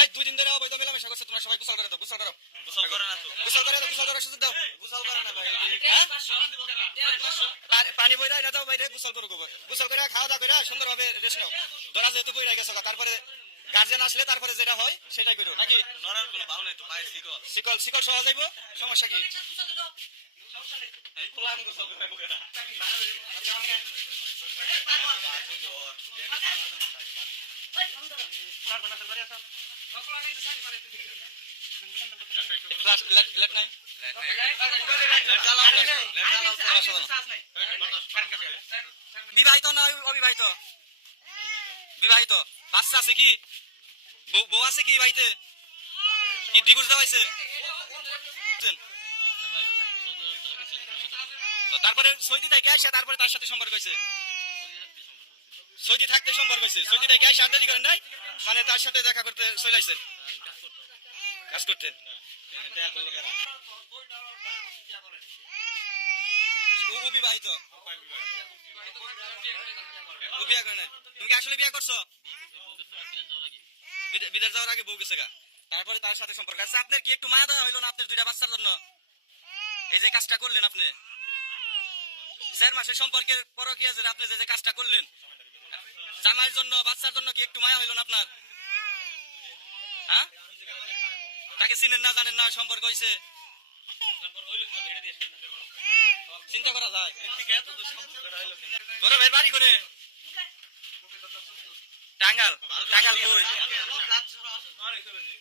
এই 2 দিন ধরে অবৈধ মেলামেশা করছে, তোমরা সবাই গোসল করে দাও, গোসল করো। গোসল করে না তো, গোসল করে দাও, গোসল করার সুযোগ দাও। গোসল করে না ভাই। পানি বইরা না দাও বাইরে, গোসল করো। গোসল করে খাওয়া দাওয়া করে সুন্দরভাবে রেস্ট নাও। ধরা যেহেতু বইরা গেছো, তারপরে গার্জিয়ান আসলে তারপরে যেটা হয় সেটাই করো নাকি? নড়ার কোনো ভাব নাই তো, পায়ে শিকল শিকল শিকল সহ যাইবো, সমস্যা কি? খোলাম গোসল করে বুকে না। লেট নাই বিবাহিত না অবিবাহিত? বিবাহিত। বাচ্চা আছে কি? বউ আছে কি বাড়িতে? কি ডিভোর্স দেওয়া হয়েছে? তারপরে সৌদি থেকে আসে, তারপরে তার সাথে সম্পর্ক হয়েছে? সৌদি থাকতে সম্পর্ক হয়েছে? সৌদি থেকে আসে আর দেরি করেন নাই, মানে তার সাথে দেখা করতে চলে আসছেন? কাজ করতেন? বিবাহিত? বিয়ে করে নাই? তুমি কি আসলে বিয়ে করছো? বিদেশ যাওয়ার আগে বউ গেছে গা, তারপরে তার সাথে সম্পর্ক আছে। আপনার কি একটু মায়া দেওয়া হইলো না আপনার 2টা বাচ্চার জন্য? এই যে কাজটা করলেন আপনি 4 মাসের সম্পর্কের পরকীয়া, যে আপনি যে কাজটা করলেন জামাইয়ের জন্য, বাচ্চার জন্য, কি একটু মায়া হইল না আপনার? হ্যাঁ, তাকে চিনেন না, জানেন না, সম্পর্ক হয়েছে, চিন্তা করা যায়? বড় ভাই বাড়ি কোনে? টাঙ্গাল? টাঙ্গাল কই?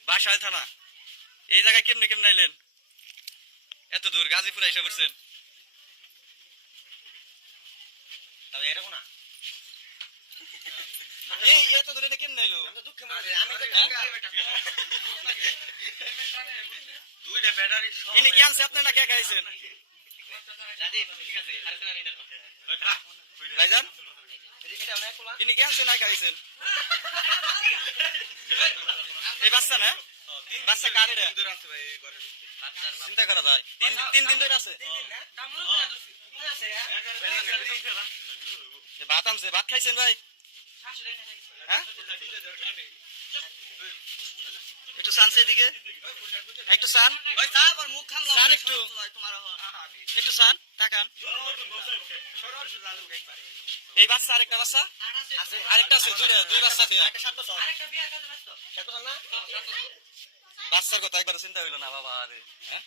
বাসাইল থানা। এই জায়গায় কেমনে কেমনে আইলেন এত দূর? গাজীপুর এসে পড়ছেন? এরকম না, এই এত দূরে কেমনে আইলো? দুইটা ব্যাটারি ইনি কি আনছে আপনার, না কে খাইছেন? ভাইজান ইনি কি আনছে, না খাইছেন? এই বাচ্চা না? বাচ্চা কার এটা? চিন্তা করা যায়? 3 দিন ধরে আছে। ভাত আনছে, ভাত খাইছেন ভাই? হ্যাঁ, একটু চানছে এদিকে, একটু চান, চান একটু, একটু চান, তাকান। এই বাচ্চা আরেকটা বাচ্চা আরেকটা আছে, 2 বাচ্চা থেকে বাচ্চার কথা একবার চিন্তা হইলো না বাবা? আরে হ্যাঁ।